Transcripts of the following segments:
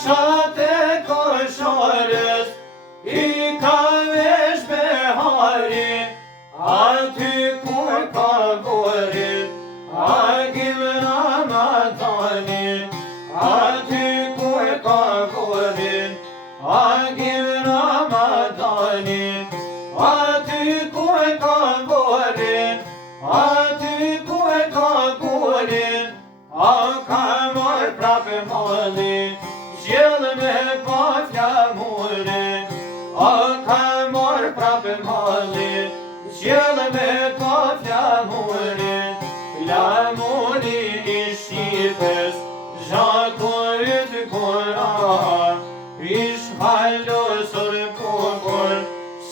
Fushat e koshorës I ka vesh behari, aty kur ka gorit, a gjim Ramadanit, aty kur ka gorit, a gjim Ramadanit, aty kur ka gorit, aty kur ka gorit, a ka mor prape malin, gjell me pa flamurin, a ka mor prape malin, gjell me pa flamurin, flamurin I Shqipës, zhakurit kura, ish halosur pukur,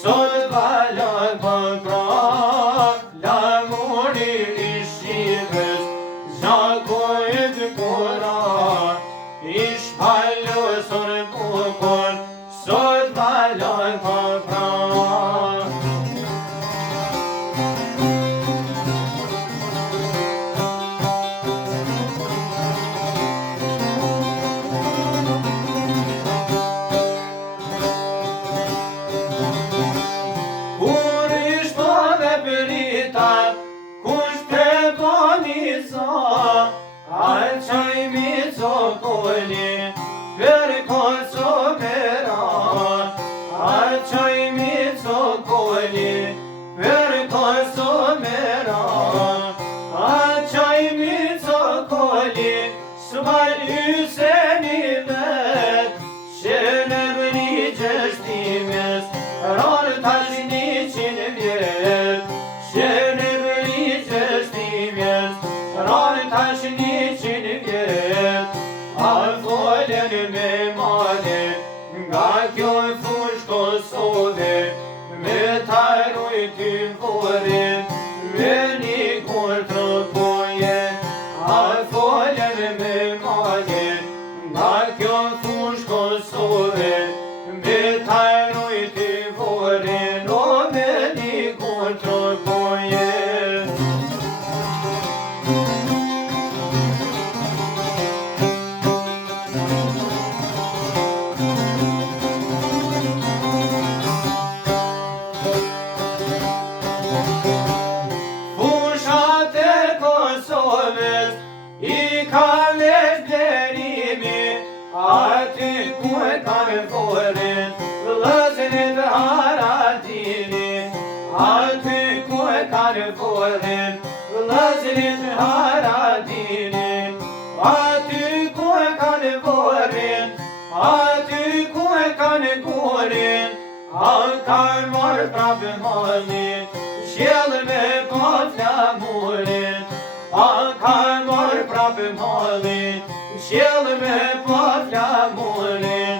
sot valak pëkra, flamurin I Shqipës, zhakurit kura, ish halosur pukur, sot valak pëkra. Qaj mi cokoli, për Kosoverat, qaj mi cokoli, për Kosoverat, qaj mi cokoli, s'mal Hyseni vet, që në bëni gjështimes, rarë tash 100 vjet, që në bëni gjështimes, rarë tash 100 vjet, a folën me male, nga kjo fush Kosove, me tajroj ty vorin, me një kur trokoje, a folën me male, nga kjo fush Kosove, me tajroj ty vorin, o me një kur trokoje. I ka vesh blerimi, aty ku e ka me forin, vëllëzërit Haradini, aty ku e ka me forin, vëllëzërit Haradini, aty ku e ka me forin, aty ku e ka me gorin, a ka marrë prape malin, gjell me pa flamurin, a ka marrë prape malin, gjell me pa flamurin,